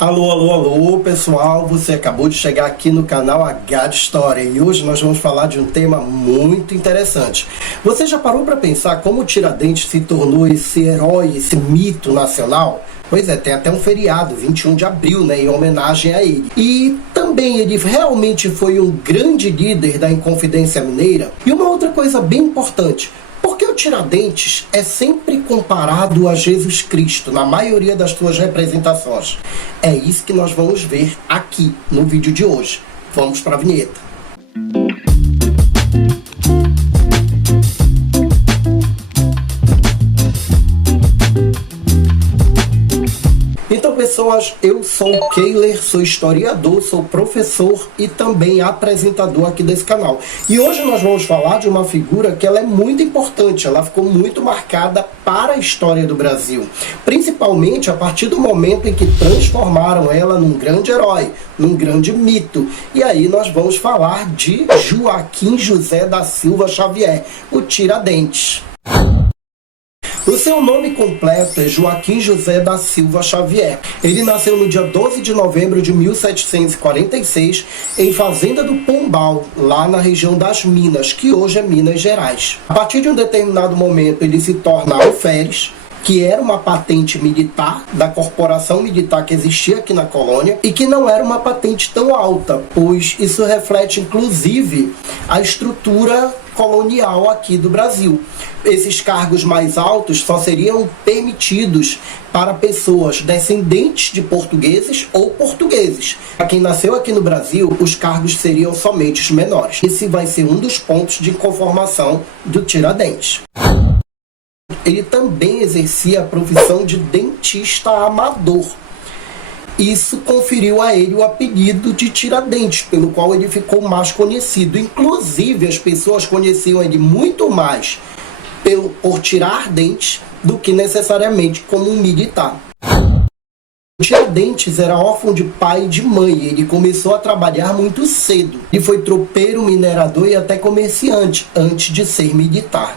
Alô, alô, alô, pessoal, você acabou de chegar aqui no canal H de História e hoje nós vamos falar de um tema muito interessante. Você já parou para pensar como o Tiradentes se tornou esse herói, esse mito nacional? Pois é, tem até um feriado, 21 de abril, né, em homenagem a ele. E também ele realmente foi um grande líder da Inconfidência Mineira. E uma outra coisa bem importante, porque o Tiradentes é sempre comparado a Jesus Cristo na maioria das suas representações. É isso que nós vamos ver aqui no vídeo de hoje. Vamos para a vinheta. Então, pessoas, eu sou o Keiler, sou historiador, sou professor e também apresentador aqui desse canal. E hoje nós vamos falar de uma figura que ela é muito importante, ela ficou muito marcada para a história do Brasil. Principalmente a partir do momento em que transformaram ela num grande herói, num grande mito. E aí nós vamos falar de Joaquim José da Silva Xavier, o Tiradentes. O seu nome completo é Joaquim José da Silva Xavier. Ele nasceu no dia 12 de novembro de 1746 em Fazenda do Pombal, lá na região das Minas, que hoje é Minas Gerais. A partir de um determinado momento ele se torna alferes, que era uma patente militar da corporação militar que existia aqui na colônia e que não era uma patente tão alta, pois isso reflete inclusive a estrutura colonial aqui do Brasil. Esses cargos mais altos só seriam permitidos para pessoas descendentes de portugueses ou portugueses. Para quem nasceu aqui no Brasil, os cargos seriam somente os menores. Esse vai ser um dos pontos de conformação do Tiradentes. Ele também exercia a profissão de dentista amador. Isso conferiu a ele o apelido de Tiradentes, pelo qual ele ficou mais conhecido. Inclusive, as pessoas conheciam ele muito mais por tirar dentes do que necessariamente como um militar. O Tiradentes era órfão de pai e de mãe. Ele começou a trabalhar muito cedo. Ele foi tropeiro, minerador e até comerciante, antes de ser militar.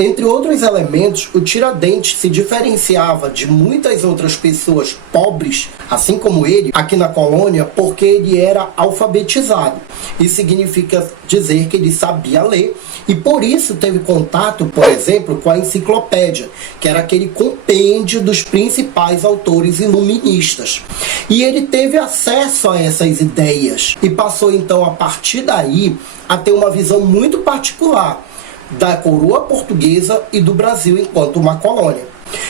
Entre outros elementos, o Tiradentes se diferenciava de muitas outras pessoas pobres, assim como ele, aqui na colônia, porque ele era alfabetizado. Isso significa dizer que ele sabia ler e por isso teve contato, por exemplo, com a enciclopédia, que era aquele compêndio dos principais autores iluministas. E ele teve acesso a essas ideias e passou então, a partir daí, a ter uma visão muito particular da coroa portuguesa e do Brasil enquanto uma colônia.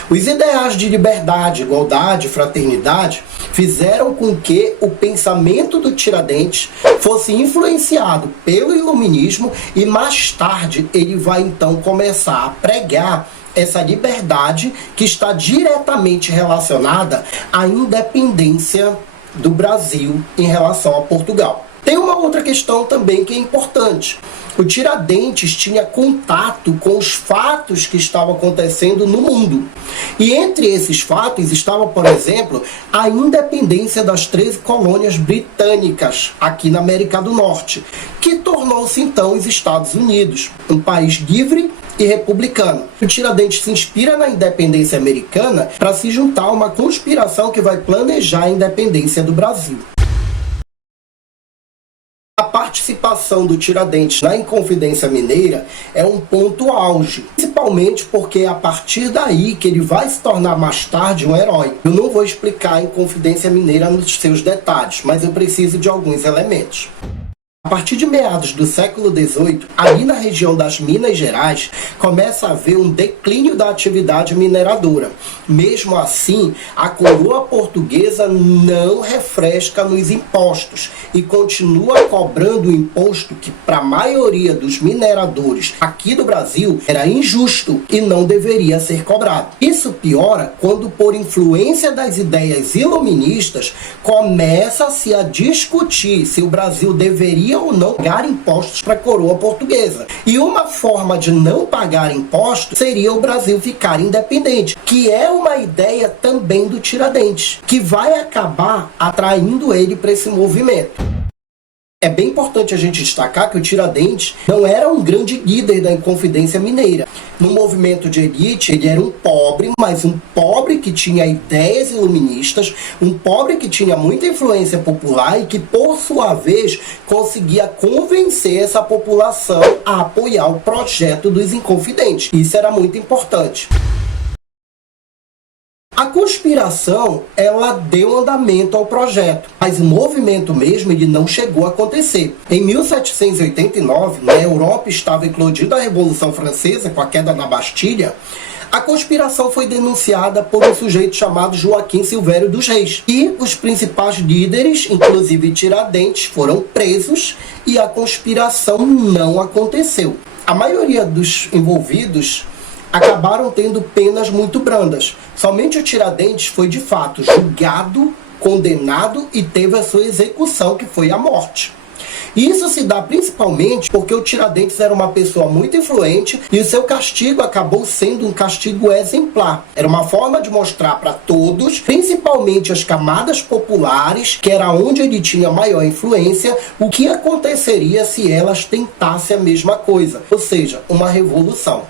Os ideais de liberdade, igualdade, fraternidade fizeram com que o pensamento do Tiradentes fosse influenciado pelo iluminismo e mais tarde ele vai então começar a pregar essa liberdade que está diretamente relacionada à independência do Brasil em relação a Portugal. Tem uma outra questão também que é importante. O Tiradentes tinha contato com os fatos que estavam acontecendo no mundo. E entre esses fatos estava, por exemplo, a independência das 13 colônias britânicas aqui na América do Norte, que tornou-se então os Estados Unidos, um país livre e republicano. O Tiradentes se inspira na independência americana para se juntar a uma conspiração que vai planejar a independência do Brasil. A participação do Tiradentes na Inconfidência Mineira é um ponto auge, principalmente porque é a partir daí que ele vai se tornar mais tarde um herói. Eu não vou explicar a Inconfidência Mineira nos seus detalhes, mas eu preciso de alguns elementos. A partir de meados do século XVIII, ali na região das Minas Gerais, começa a haver um declínio da atividade mineradora. Mesmo assim, a coroa portuguesa não refresca nos impostos e continua cobrando o imposto que, para a maioria dos mineradores aqui do Brasil, era injusto e não deveria ser cobrado. Isso piora quando, por influência das ideias iluministas, começa-se a discutir se o Brasil deveria ou não pagar impostos para a coroa portuguesa. E uma forma de não pagar impostos seria o Brasil ficar independente, que é uma ideia também do Tiradentes, que vai acabar atraindo ele para esse movimento. É bem importante a gente destacar que o Tiradentes não era um grande líder da Inconfidência Mineira. No movimento de elite, ele era um pobre, mas um pobre que tinha ideias iluministas, um pobre que tinha muita influência popular e que, por sua vez, conseguia convencer essa população a apoiar o projeto dos Inconfidentes. Isso era muito importante. A conspiração, ela deu andamento ao projeto, mas o movimento mesmo ele não chegou a acontecer. Em 1789, na Europa estava eclodindo a Revolução Francesa com a queda da Bastilha. A conspiração foi denunciada por um sujeito chamado Joaquim Silvério dos Reis. E os principais líderes, inclusive Tiradentes, foram presos e a conspiração não aconteceu. A maioria dos envolvidos acabaram tendo penas muito brandas. Somente o Tiradentes foi de fato julgado, condenado e teve a sua execução, que foi a morte. Isso se dá principalmente porque o Tiradentes era uma pessoa muito influente e o seu castigo acabou sendo um castigo exemplar. Era uma forma de mostrar para todos, principalmente as camadas populares, que era onde ele tinha maior influência, o que aconteceria se elas tentassem a mesma coisa, ou seja, uma revolução.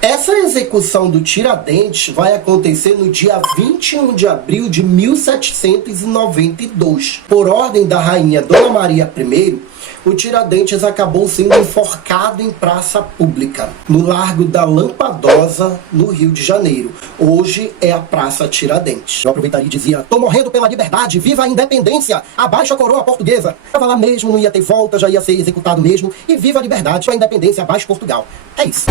Essa execução do Tiradentes vai acontecer no dia 21 de abril de 1792. Por ordem da rainha Dona Maria I, o Tiradentes acabou sendo enforcado em praça pública, no Largo da Lampadosa, no Rio de Janeiro. Hoje é a Praça Tiradentes. Eu aproveitaria e dizia: tô morrendo pela liberdade, viva a independência, abaixo a coroa portuguesa. Tava lá mesmo, não ia ter volta, já ia ser executado mesmo, e viva a liberdade, a independência, abaixo Portugal. É isso.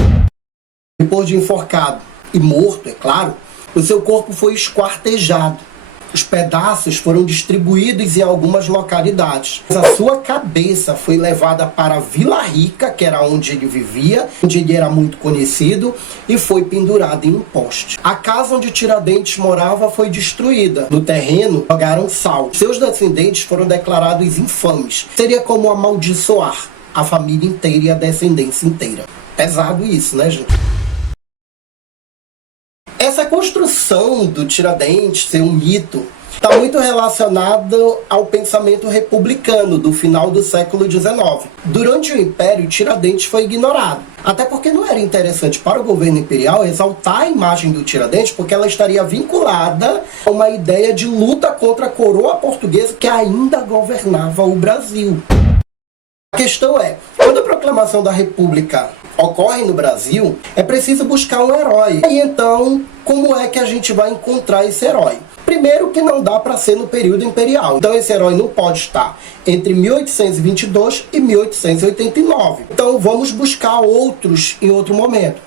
Depois de enforcado e morto, é claro, o seu corpo foi esquartejado. Os pedaços foram distribuídos em algumas localidades. A sua cabeça foi levada para Vila Rica, que era onde ele vivia, onde ele era muito conhecido, e foi pendurada em um poste. A casa onde Tiradentes morava foi destruída. No terreno, jogaram sal. Seus descendentes foram declarados infames. Seria como amaldiçoar a família inteira e a descendência inteira. Pesado isso, né, gente? Essa construção do Tiradentes ser um mito está muito relacionada ao pensamento republicano do final do século XIX. Durante o Império, Tiradentes foi ignorado. Até porque não era interessante para o governo imperial exaltar a imagem do Tiradentes, porque ela estaria vinculada a uma ideia de luta contra a coroa portuguesa que ainda governava o Brasil. A questão é, quando a proclamação da República ocorre no Brasil, é preciso buscar um herói. E então, como é que a gente vai encontrar esse herói? Primeiro que não dá para ser no período imperial. Então esse herói não pode estar entre 1822 e 1889. Então vamos buscar outros em outro momento.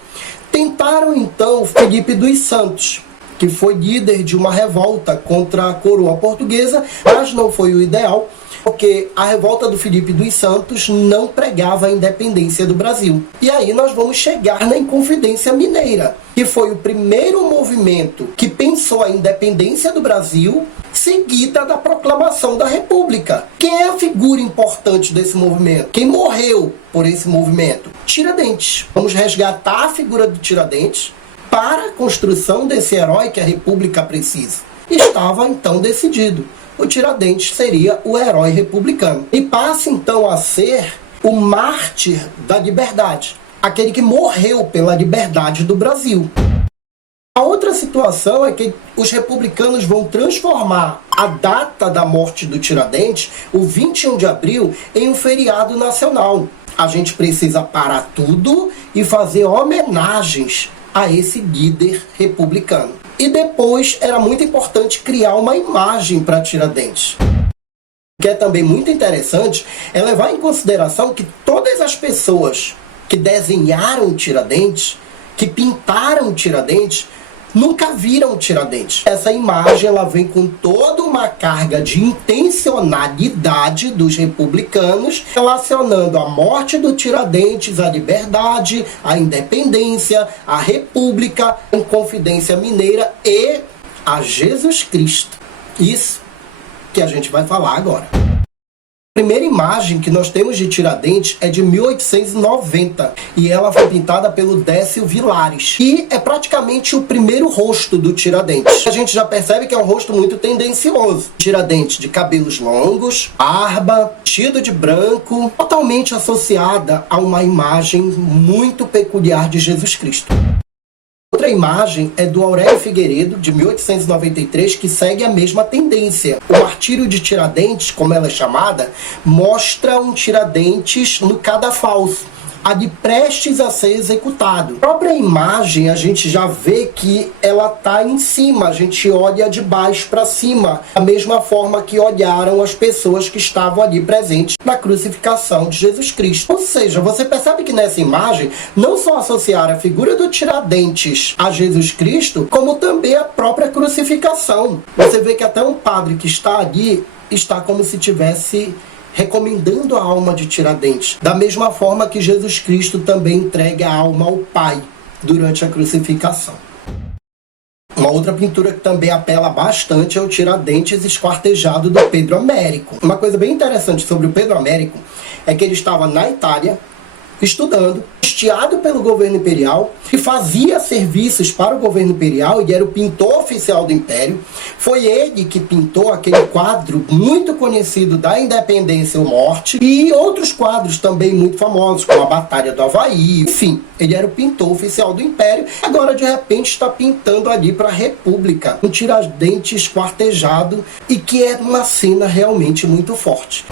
Tentaram então Felipe dos Santos, que foi líder de uma revolta contra a coroa portuguesa, mas não foi o ideal, porque a revolta do Felipe dos Santos não pregava a independência do Brasil. E aí nós vamos chegar na Inconfidência Mineira, que foi o primeiro movimento que pensou a independência do Brasil, seguida da proclamação da República. Quem é a figura importante desse movimento? Quem morreu por esse movimento? Tiradentes. Vamos resgatar a figura do Tiradentes para a construção desse herói que a República precisa. Estava então decidido. O Tiradentes seria o herói republicano. E passa então a ser o mártir da liberdade, aquele que morreu pela liberdade do Brasil. A outra situação é que os republicanos vão transformar a data da morte do Tiradentes, o 21 de abril, em um feriado nacional. A gente precisa parar tudo e fazer homenagens a esse líder republicano. E depois era muito importante criar uma imagem para Tiradentes. O que é também muito interessante é levar em consideração que todas as pessoas que desenharam Tiradentes, que pintaram Tiradentes, nunca viram Tiradentes. Essa imagem ela vem com toda uma carga de intencionalidade dos republicanos, relacionando a morte do Tiradentes, a liberdade, a independência, a república, a Inconfidência Mineira e a Jesus Cristo. Isso que a gente vai falar agora. A primeira imagem que nós temos de Tiradentes é de 1890 e ela foi pintada pelo Décio Vilares e é praticamente o primeiro rosto do Tiradentes. A gente já percebe que é um rosto muito tendencioso. Tiradentes de cabelos longos, barba, vestido de branco, totalmente associada a uma imagem muito peculiar de Jesus Cristo. Outra imagem é do Aurélio Figueiredo, de 1893, que segue a mesma tendência. O martírio de Tiradentes, como ela é chamada, mostra um Tiradentes no cadafalso, ali prestes a ser executado. A própria imagem, a gente já vê que ela está em cima, a gente olha de baixo para cima, da mesma forma que olharam as pessoas que estavam ali presentes na crucificação de Jesus Cristo. Ou seja, você percebe que nessa imagem não só associaram a figura do Tiradentes a Jesus Cristo, como também a própria crucificação. Você vê que até um padre que está ali está como se tivesse recomendando a alma de Tiradentes, da mesma forma que Jesus Cristo também entrega a alma ao Pai durante a crucificação. Uma outra pintura que também apela bastante é o Tiradentes esquartejado do Pedro Américo. Uma coisa bem interessante sobre o Pedro Américo é que ele estava na Itália estudando, custeado pelo governo imperial, que fazia serviços para o governo imperial e era o pintor oficial do império. Foi ele que pintou aquele quadro muito conhecido da Independência ou Morte e outros quadros também muito famosos, como a Batalha do Havaí. Enfim, ele era o pintor oficial do império. Agora, de repente, está pintando ali para a República um Tiradentes esquartejado e que é uma cena realmente muito forte.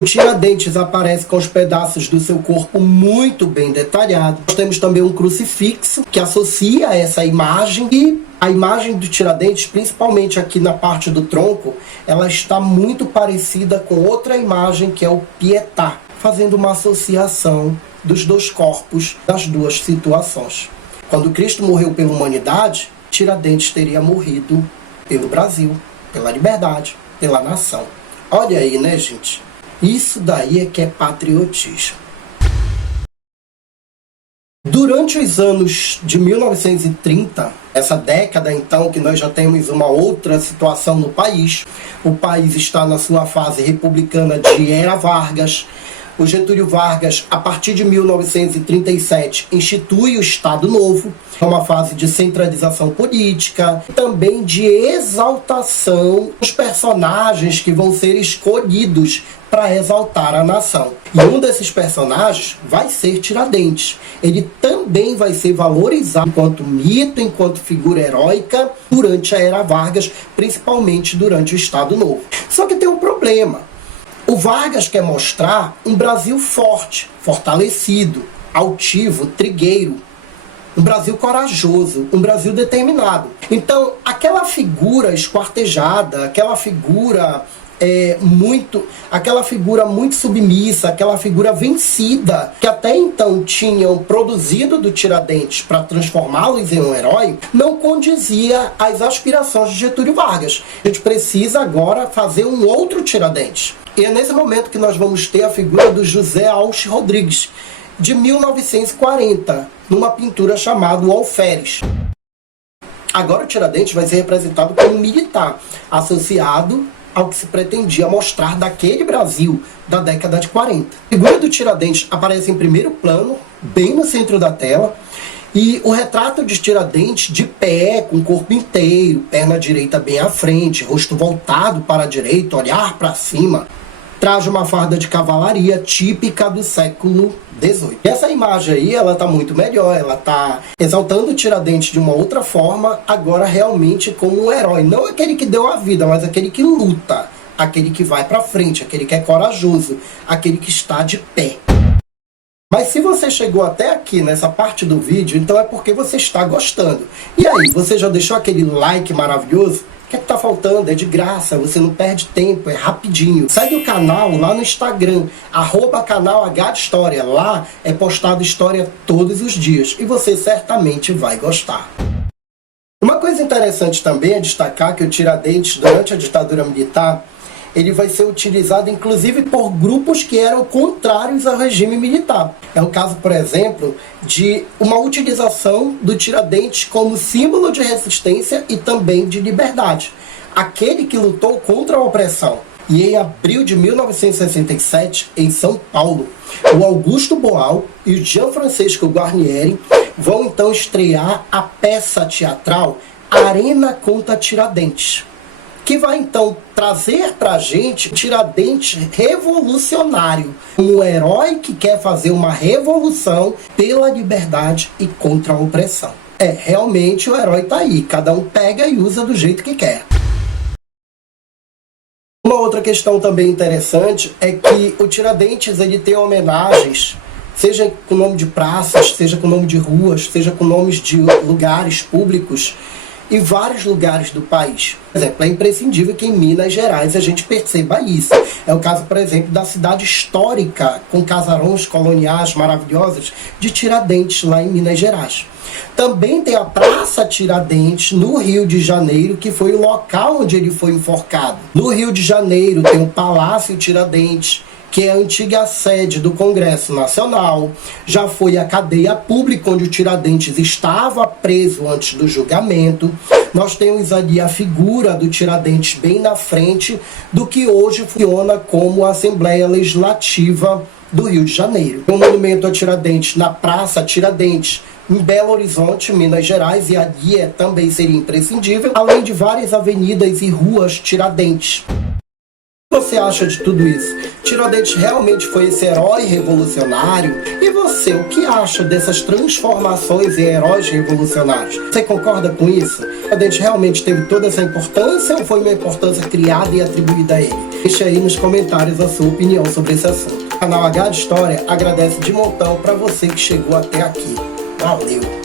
O Tiradentes aparece com os pedaços do seu corpo muito bem detalhados. Nós temos também um crucifixo que associa a essa imagem e a imagem do Tiradentes, principalmente aqui na parte do tronco, ela está muito parecida com outra imagem que é o Pietà, fazendo uma associação dos dois corpos, das duas situações. Quando Cristo morreu pela humanidade, Tiradentes teria morrido pelo Brasil, pela liberdade, pela nação. Olha aí, né, gente? Isso daí é que é patriotismo. Durante os anos de 1930, essa década então que nós já temos uma outra situação no país, o país está na sua fase republicana de Era Vargas. O Getúlio Vargas, a partir de 1937, institui o Estado Novo, uma fase de centralização política, também de exaltação dos personagens que vão ser escolhidos para exaltar a nação. E um desses personagens vai ser Tiradentes. Ele também vai ser valorizado enquanto mito, enquanto figura heróica durante a Era Vargas, principalmente durante o Estado Novo. Só que tem um problema. O Vargas quer mostrar um Brasil forte, fortalecido, altivo, trigueiro, um Brasil corajoso, um Brasil determinado. Então, aquela figura esquartejada, aquela figura muito submissa, aquela figura vencida, que até então tinham produzido do Tiradentes para transformá-los em um herói, não condizia às aspirações de Getúlio Vargas. A gente precisa agora fazer um outro Tiradentes. E é nesse momento que nós vamos ter a figura do José Ausch Rodrigues, de 1940, numa pintura chamada O Alferes. Agora o Tiradentes vai ser representado como um militar, associado ao que se pretendia mostrar daquele Brasil da década de 40. A figura do Tiradentes aparece em primeiro plano, bem no centro da tela, e o retrato de Tiradentes de pé, com o corpo inteiro, perna direita bem à frente, rosto voltado para a direita, olhar para cima, traz uma farda de cavalaria típica do século XVIII. E essa imagem aí, ela tá muito melhor, ela tá exaltando o Tiradentes de uma outra forma, agora realmente como um herói. Não aquele que deu a vida, mas aquele que luta, aquele que vai para frente, aquele que é corajoso, aquele que está de pé. Mas se você chegou até aqui nessa parte do vídeo, então é porque você está gostando. E aí, você já deixou aquele like maravilhoso? O que está faltando? É de graça, você não perde tempo, é rapidinho. Segue o canal lá no Instagram, @canal H de História. Lá é postado história todos os dias e você certamente vai gostar. Uma coisa interessante também é destacar que o Tiradentes, durante a ditadura militar, ele vai ser utilizado inclusive por grupos que eram contrários ao regime militar. É o caso, por exemplo, de uma utilização do Tiradentes como símbolo de resistência e também de liberdade. Aquele que lutou contra a opressão. E em abril de 1967, em São Paulo, o Augusto Boal e o Gianfrancesco Guarnieri vão então estrear a peça teatral Arena contra Tiradentes, que vai então trazer pra gente Tiradentes revolucionário, um herói que quer fazer uma revolução pela liberdade e contra a opressão. Realmente o herói tá aí, cada um pega e usa do jeito que quer. Uma outra questão também interessante é que o Tiradentes ele tem homenagens, seja com nome de praças, seja com nome de ruas, seja com nomes de lugares públicos, em vários lugares do país. Por exemplo, é imprescindível que em Minas Gerais a gente perceba isso. É o caso, por exemplo, da cidade histórica, com casarões coloniais maravilhosos, de Tiradentes, lá em Minas Gerais. Também tem a Praça Tiradentes, no Rio de Janeiro, que foi o local onde ele foi enforcado. No Rio de Janeiro tem o Palácio Tiradentes, que é a antiga sede do Congresso Nacional, já foi a cadeia pública onde o Tiradentes estava preso antes do julgamento. Nós temos ali a figura do Tiradentes bem na frente do que hoje funciona como a Assembleia Legislativa do Rio de Janeiro. O monumento a Tiradentes na Praça Tiradentes, em Belo Horizonte, Minas Gerais, e ali também seria imprescindível, além de várias avenidas e ruas Tiradentes. O que você acha de tudo isso? Tiradentes realmente foi esse herói revolucionário? E você, o que acha dessas transformações em heróis revolucionários? Você concorda com isso? Tiradentes realmente teve toda essa importância ou foi uma importância criada e atribuída a ele? Deixe aí nos comentários a sua opinião sobre esse assunto. O canal H de História agradece de montão para você que chegou até aqui. Valeu!